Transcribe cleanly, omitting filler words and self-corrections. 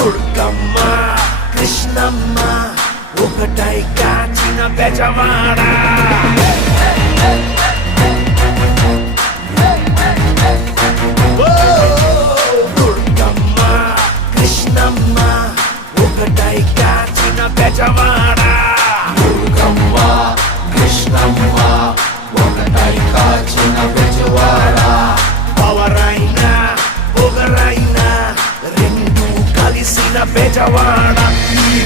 దుర్గమ్మ కృష్ణమ్మ ఒకటై కాచిన బెజవాడ. దుర్గమ్మ కృష్ణమ్మ ఒకటై కాచిన బెజవాడ. దుర్గమ్మ కృష్ణమ్మ ఒకటై కాచిన బెజవాడ. పవరైనా పొగరైనా రెండు కలిసిన బెజవాడ. ఈ